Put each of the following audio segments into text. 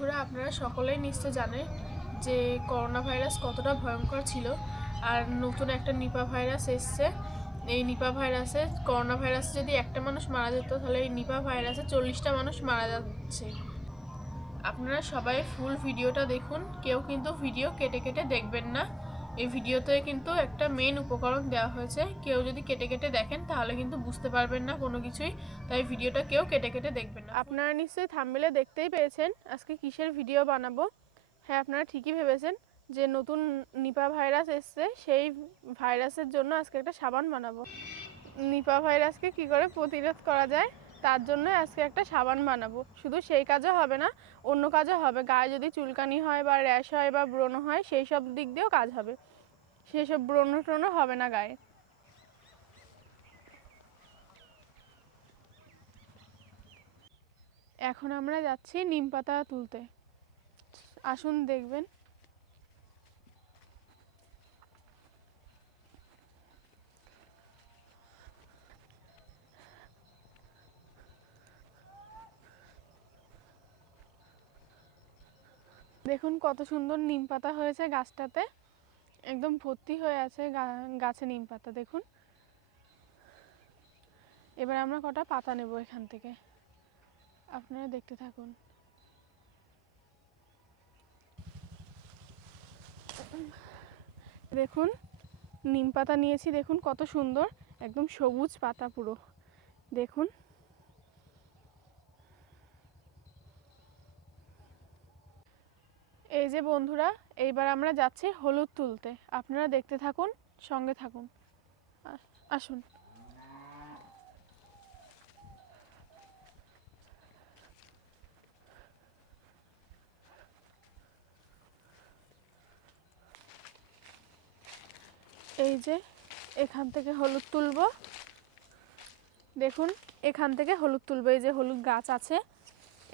বন্ধুরা, আপনারা সকলেই নিশ্চয় জানেন যে করোনা ভাইরাস কতটা ভয়ঙ্কর ছিল আর নতুন একটা নিপা ভাইরাস এসছে। এই নিপা ভাইরাসে করোনা ভাইরাসে যদি একটা মানুষ মারা যেত, তাহলে এই নিপা ভাইরাসে চল্লিশটা মানুষ মারা যাচ্ছে। আপনারা সবাই ফুল ভিডিওটা দেখুন, কেউ কিন্তু ভিডিও কেটে কেটে দেখবেন না। এই ভিডিওতে কিন্তু একটা মেন উপকরণ দেওয়া হয়েছে। কেউ যদি কেটে কেটে দেখেন, তাহলে কিন্তু বুঝতে পারবেন না কোনো কিছুই। তাই ভিডিওটা কেউ কেটে কেটে দেখবেন না। আপনারা নিশ্চয়ই থাম্বেলে দেখতেই পেয়েছেন, আজকে কিসের ভিডিও বানাবো? হ্যাঁ আপনারা ঠিকই ভেবেছেন যে নতুন নিপা ভাইরাস এসছে, সেই ভাইরাসের জন্য আজকে একটা সাবান বানাবো। নিপা ভাইরাসকে কি করে প্রতিরোধ করা যায়? তার জন্য আজকে একটা সাবান বানাবো। শুধু সেই কাজও হবে না, অন্য কাজও হবে। গায়ে যদি চুলকানি হয় বা র্যাশ হয় বা ব্রণ হয়, সেই সব দিক দিয়েও কাজ হবে। সেই সব ব্রণ ট্রণ হবে না গায়ে। এখন আমরা যাচ্ছি নিম পাতা তুলতে। আসুন দেখবেন। দেখুন কত সুন্দর নিম পাতা হয়েছে গাছটাতে। একদম ভর্তি হয়ে আছে গাছে নিম পাতা, দেখুন। এবার আমরা কটা পাতা নেব এখান থেকে। আপনারা দেখতে থাকুন। দেখুন, নিম পাতা নিয়েছি, দেখুন কত সুন্দর। একদম সবুজ পাতা পুরো। দেখুন। এই যে বন্ধুরা, এইবার আমরা যাচ্ছি হলুদ তুলতে। আপনারা দেখতে থাকুন, সঙ্গে থাকুন। আসুন। এই যে এখান থেকে হলুদ তুলবো। দেখুন, এখান থেকে হলুদ তুলবো। এই যে হলুদ গাছ আছে।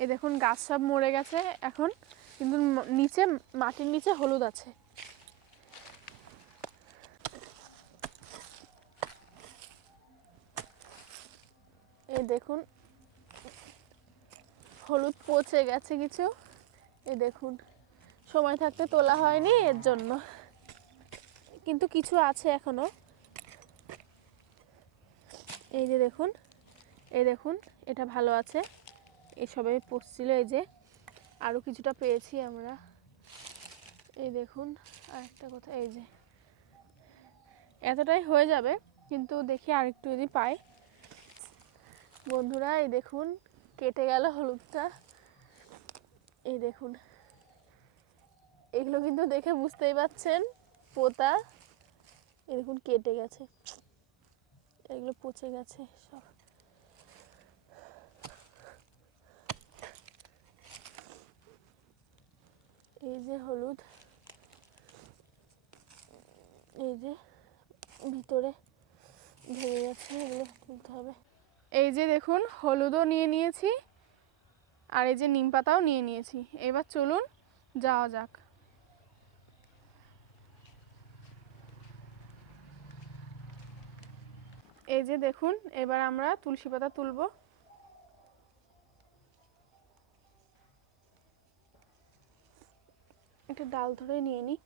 এ দেখুন, গাছ সব মরে গেছে। এখন কিন্তু নিচে মাটির নিচে হলুদ আছে। এই দেখুন, হলুদ পচে গেছে কিছু। এই দেখুন, সময় থাকতে তোলা হয়নি এর জন্য। কিন্তু কিছু আছে এখনও। এই যে দেখুন, এই দেখুন, এটা ভালো আছে। এই সবাই পড়ছিল এই যে। আরও কিছুটা পেয়েছি আমরা। এই দেখুন আর একটা কথা, এই যে। এতটাই হয়ে যাবে, কিন্তু দেখি আরেকটু যদি পাই। বন্ধুরা, এই দেখুন, কেটে গেল হলুদটা। এই দেখুন, এগুলো কিন্তু দেখে বুঝতেই পাচ্ছেন, পোতা। এই দেখুন, কেটে গেছে। এগুলো পচে গেছে সব। এই যে হলুদ, এই যে ভিতরে ভেঙে গেছে এগুলো তুলতে হবে। এই যে দেখুন, হলুদও নিয়ে নিয়েছি, আর এই যে নিম পাতাও নিয়ে নিয়েছি। এবার চলুন যাওয়া যাক। এই যে দেখুন, এবার আমরা তুলসী পাতা তুলবো। একটা ডাল ধরে নিয়ে নিই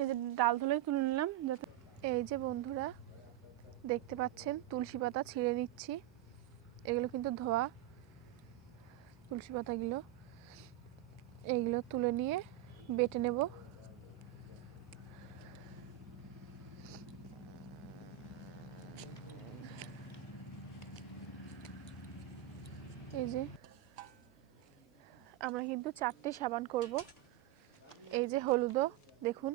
এই যে ডাল ধরে তুলে নিলাম যাতে এই যে বন্ধুরা দেখতে পাচ্ছেন, তুলসী পাতা ছিঁড়ে নিচ্ছি। এগুলো কিন্তু ধোয়া। তুলসী পাতাগুলো, এইগুলো তুলে নিয়ে বেটে নেব। এই যে আমরা কিন্তু চারটে সাবান করব। এই যে হলুদও, দেখুন,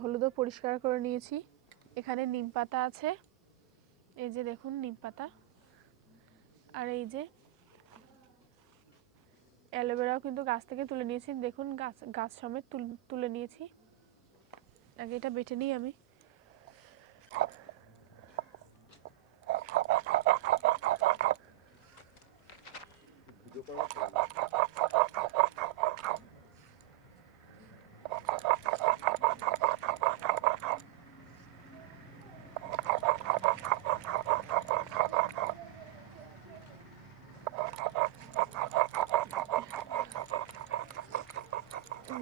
হলুদও পরিষ্কার করে নিয়েছি। এখানে নিম পাতা আছে। এই যে দেখুন, নিম পাতা। আর এই যে অ্যালোভেরাও কিন্তু গাছ থেকে তুলে নিয়েছি। দেখুন, গাছ গাছ সমেত তুলে নিয়েছি। আগে এটা বেটে নিই আমি। Thank you.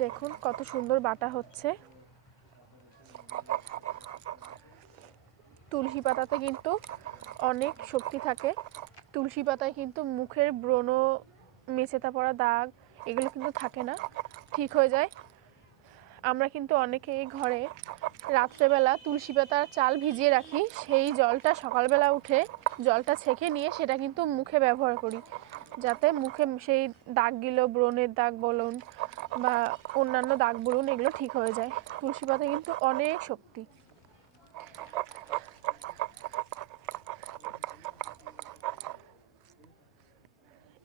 দেখুন কত সুন্দর বাটা হচ্ছে। তুলসী পাতাতে কিন্তু অনেক শক্তি থাকে। তুলসী পাতায় কিন্তু মুখের ব্রণ মেচেতা পড়া দাগ এগুলো কিন্তু থাকে না, ঠিক হয়ে যায়। আমরা কিন্তু অনেকেই ঘরে রাত্রেবেলা তুলসী পাতার চাল ভিজিয়ে রাখি, সেই জলটা সকালবেলা উঠে জলটা ছেঁকে নিয়ে সেটা কিন্তু মুখে ব্যবহার করি। যাতে মুখে সেই দাগগুলো, ব্রণের দাগ বলুন বা অন্যান্য দাগ বলুন, এগুলো ঠিক হয়ে যায়। তুলসী পাতা কিন্তু অনেক শক্তি।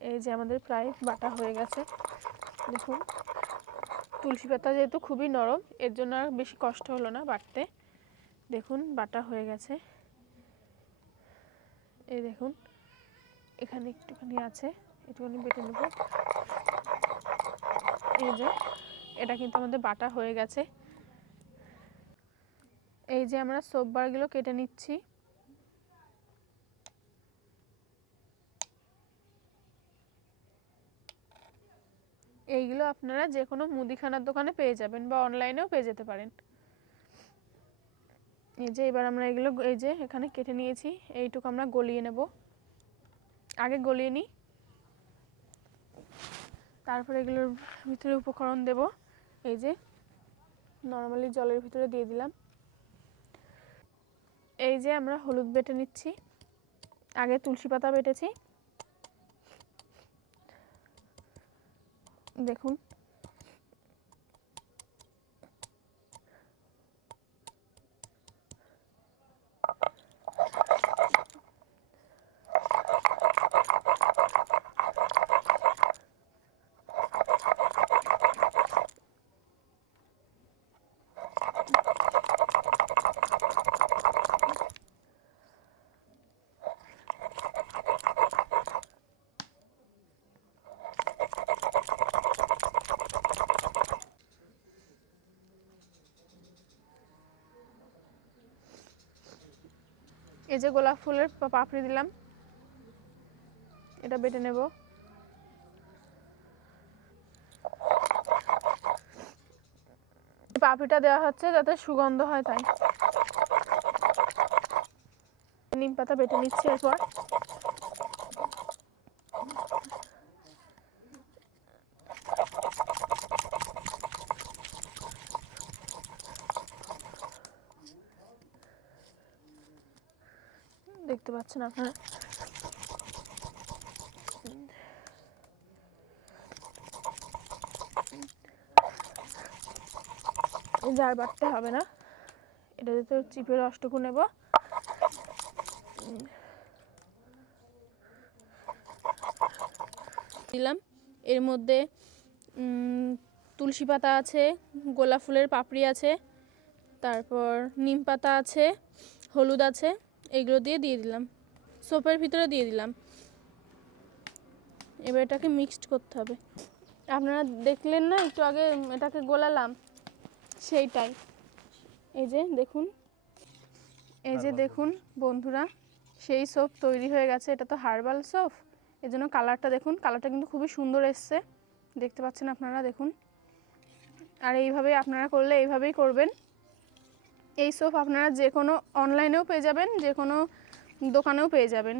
এই যে আমাদের প্রায় বাটা হয়ে গেছে। দেখুন তুলসী পাতা যেহেতু খুবই নরম, এর জন্য আর বেশি কষ্ট হলো না বাটতে। দেখুন, বাটা হয়ে গেছে। এই দেখুন, এখানে একটুখানি আছে, একটুখানি বেটে নেব। এই যে, এটা কিন্তু আমাদের বাটা হয়ে গেছে। এই যে আমরা সোপবারগুলো কেটে নিচ্ছি। এইগুলো আপনারা যে কোনো মুদিখানার দোকানে পেয়ে যাবেন বা অনলাইনেও পেয়ে যেতে পারেন। এই যে, এবার আমরা এগুলো, এই যে এখানে কেটে নিয়েছি, এইটুকু আমরা গলিয়ে নেব। আগে গলিয়ে নিই। তারপরে এগুলোর ভিতরে উপকরণ দেব। এই যে নর্মালি জলের ভিতরে দিয়ে দিলাম। এই যে আমরা হলুদ বেটে নিচ্ছি। আগে তুলসী পাতা বেটেছি। দেখুন এই যে গোলাপ ফুলের পাপড়ি দিলাম। এটা বেটে নেব। পাপড়িটা দেওয়া হচ্ছে যাতে সুগন্ধ হয় তাই। নিম পাতা বেটে নিচ্ছি এরপর। দেখতে পাচ্ছেন আপনারা। আর বাটতে হবে না এটাতে তো চিপের রসটুকু নেব। দিলাম। এর মধ্যে তুলসী পাতা আছে, গোলাপ ফুলের পাপড়ি আছে, তারপর নিম পাতা আছে, হলুদ আছে। এগুলো দিয়ে দিয়ে দিলাম। সোপের ভিতরে দিয়ে দিলাম। এবার এটাকে মিক্সড করতে হবে। আপনারা দেখলেন না একটু আগে এটাকে গোলালাম সেইটাই। এই যে দেখুন এই যে দেখুন বন্ধুরা সেই সোপ তৈরি হয়ে গেছে। এটা তো হার্বাল সোপ এই জন্য কালারটা দেখুন কালারটা কিন্তু খুবই সুন্দর এসছে। দেখতে পাচ্ছেন আপনারা দেখুন। আর এইভাবেই আপনারা করলে এইভাবেই করবেন। এই সোপ আপনারা যে কোনো অনলাইনেও পেয়ে যাবেন, যে কোনো দোকানেও পেয়ে যাবেন।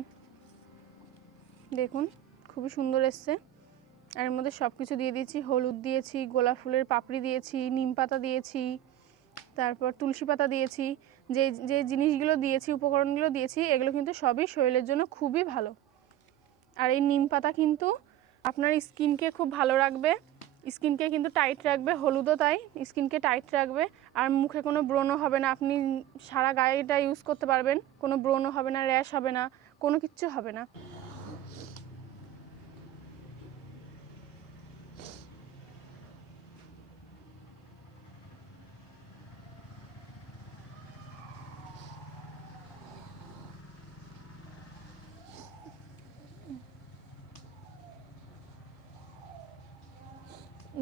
দেখুন, খুবই সুন্দর এসছে। আর এর মধ্যে সব কিছু দিয়ে দিয়েছি। হলুদ দিয়েছি, গোলাপ ফুলের পাপড়ি দিয়েছি, নিম পাতা দিয়েছি, তারপর তুলসী পাতা দিয়েছি, যে যে জিনিসগুলো দিয়েছি, উপকরণগুলো দিয়েছি, এগুলো কিন্তু সবই শরীরের জন্য খুবই ভালো। আর এই নিম পাতা কিন্তু আপনার স্কিনকে খুব ভালো রাখবে। স্কিনকে কিন্তু টাইট রাখবে, হলুদও তাই, স্কিনকে টাইট রাখবে, আর মুখে কোনো ব্রণও হবে না, আপনি সারা গায়েটা ইউজ করতে পারবেন, কোনো ব্রণও হবে না, র্যাশ হবে না, কোনো কিচ্ছু হবে না।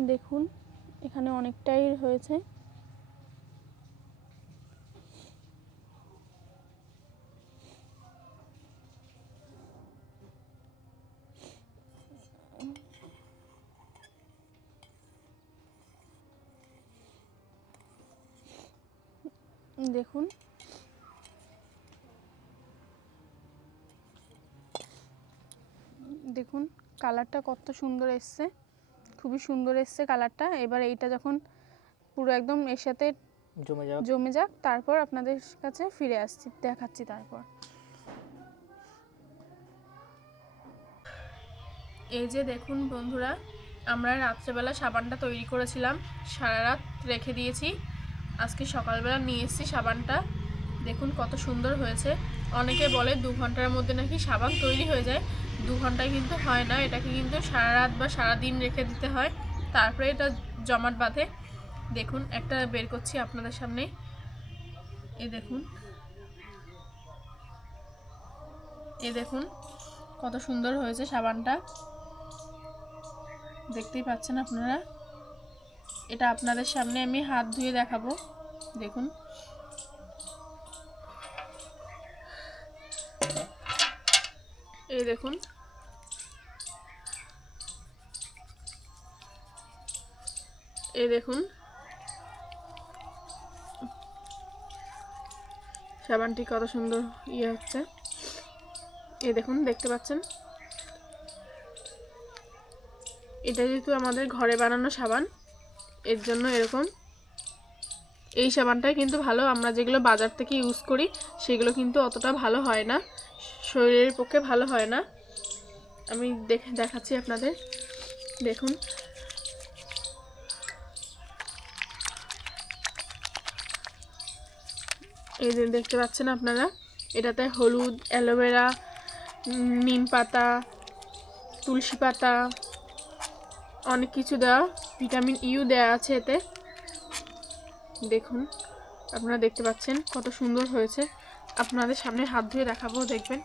দেখুন এখানে অনেকটাই হয়েছে। দেখুন। দেখুন কালারটা কত সুন্দর এসছে। খুবই সুন্দর এসছে কালারটা। এবার এইটা যখন পুরো একদম এর সাথে জমে যাক। জমে যাক তারপর আপনাদের কাছে ফিরে আসছি দেখাচ্ছি তারপর। এই যে দেখুন বন্ধুরা আমরা রাত্রেবেলা সাবানটা তৈরি করেছিলাম সারা রাত রেখে দিয়েছি। আজকে সকালবেলা নিয়ে এসেছি সাবানটা। দেখুন কত সুন্দর হয়েছে। অনেকে বলে দু ঘণ্টার মধ্যে নাকি সাবান তৈরি হয়ে যায়। দু ঘন্টায় কিন্তু হয় না, এটাকে কিন্তু সারা রাত বা সারা দিন রেখে দিতে হয়। তারপরে এটা জমাট বাঁধে। দেখুন, একটা বের করছি আপনাদের সামনে। এ দেখুন। এ দেখুন, কত সুন্দর হয়েছে সাবানটা। দেখতেই পাচ্ছেন আপনারা? এটা আপনাদের সামনে আমি হাত ধুয়ে দেখাবো। দেখুন। এই দেখুন। এই দেখুন। সাবানটি কত সুন্দর ইয়ে হচ্ছে। এই দেখুন, দেখতে পাচ্ছেন? এটা যেহেতু আমাদের ঘরে বানানো সাবান, এর জন্য এরকম। এই সাবানটাই কিন্তু ভালো, আমরা যেগুলো বাজার থেকে ইউজ করি, সেগুলো কিন্তু অতটা ভালো হয় না। শরীরের পক্ষে ভালো হয় না। আমি দেখে দেখাচ্ছি আপনাদের। দেখুন। এই যে দেখতে পাচ্ছেন আপনারা, এটাতে হলুদ, অ্যালোভেরা নিম পাতা, তুলসী পাতা, অনেক কিছু দেওয়া, ভিটামিন ইউ দেওয়া আছে এতে। দেখুন, আপনারা দেখতে পাচ্ছেন কত সুন্দর হয়েছে। আপনাদের সামনে হাত ধুয়ে দেখাবো দেখবেন।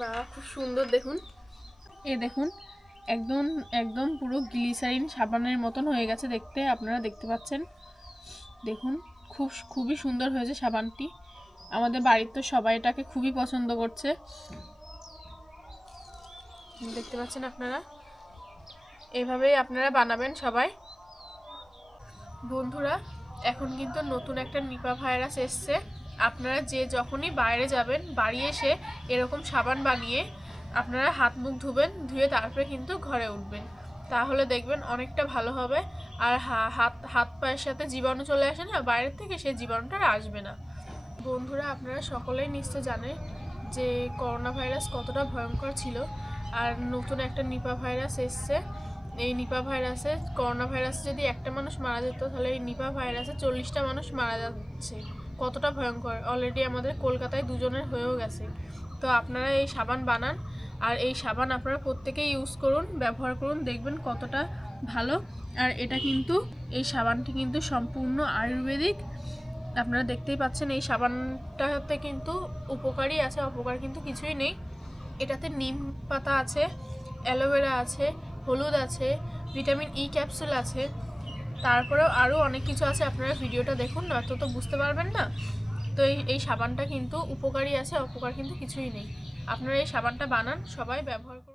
বা খুব সুন্দর দেখুন। এ দেখুন একদম একদম পুরো গ্লিসারিন সাবানের মতন হয়ে গেছে দেখতে আপনারা দেখতে পাচ্ছেন। দেখুন খুব খুবই সুন্দর হয়েছে সাবানটি। আমাদের বাড়ির তো সবাই এটাকে খুবই পছন্দ করছে। দেখতে পাচ্ছেন আপনারা? এভাবেই আপনারা বানাবেন সবাই। বন্ধুরা, এখন কিন্তু নতুন একটা নিপা ভাইরাস এসছে। আপনারা যে যখনই বাইরে যাবেন, বাড়ি এসে এরকম সাবান বানিয়ে আপনারা হাত মুখ ধুবেন, ধুয়ে তারপরে কিন্তু ঘরে উঠবেন। তাহলে দেখবেন অনেকটা ভালো হবে। আর হাত হাত পায়ের সাথে জীবাণু চলে আসে না বাইরের থেকে সেই জীবাণুটা আসবে না। বন্ধুরা, আপনারা সকলেই নিশ্চয় জানেন যে করোনা ভাইরাস কতটা ভয়ঙ্কর ছিল। আর নতুন একটা নিপা ভাইরাস এসছে। এই নিপা ভাইরাসে, করোনা ভাইরাসে যদি একটা মানুষ মারা যেত, তাহলে এই নিপা ভাইরাসে চল্লিশটা মানুষ মারা যাচ্ছে। কতটা ভয়ঙ্কর। অলরেডি আমাদের কলকাতায় দুজনের হয়েও গেছে। তো আপনারা এই সাবান বানান, আর এই সাবান আপনারা প্রত্যেকেই ইউজ করুন, ব্যবহার করুন, দেখবেন কতটা ভালো। আর এটা কিন্তু, এই সাবানটি কিন্তু সম্পূর্ণ আয়ুর্বেদিক। আপনারা দেখতেই পাচ্ছেন, এই সাবানটাতে কিন্তু উপকারী আছে, অপকার কিন্তু কিছুই নেই। এটাতে নিম পাতা আছে, অ্যালোভেরা আছে হলুদ আছে, ভিটামিন ই ক্যাপসুল আছে, তারপরেও আরও অনেক কিছু আছে, আপনারা ভিডিওটা দেখুন না তো তো বুঝতে পারবেন না। তো এই এই সাবানটা কিন্তু উপকারী আছে অপকার কিন্তু কিছুই নেই। আপনারা এই সাবানটা বানান, সবাই ব্যবহার করুন।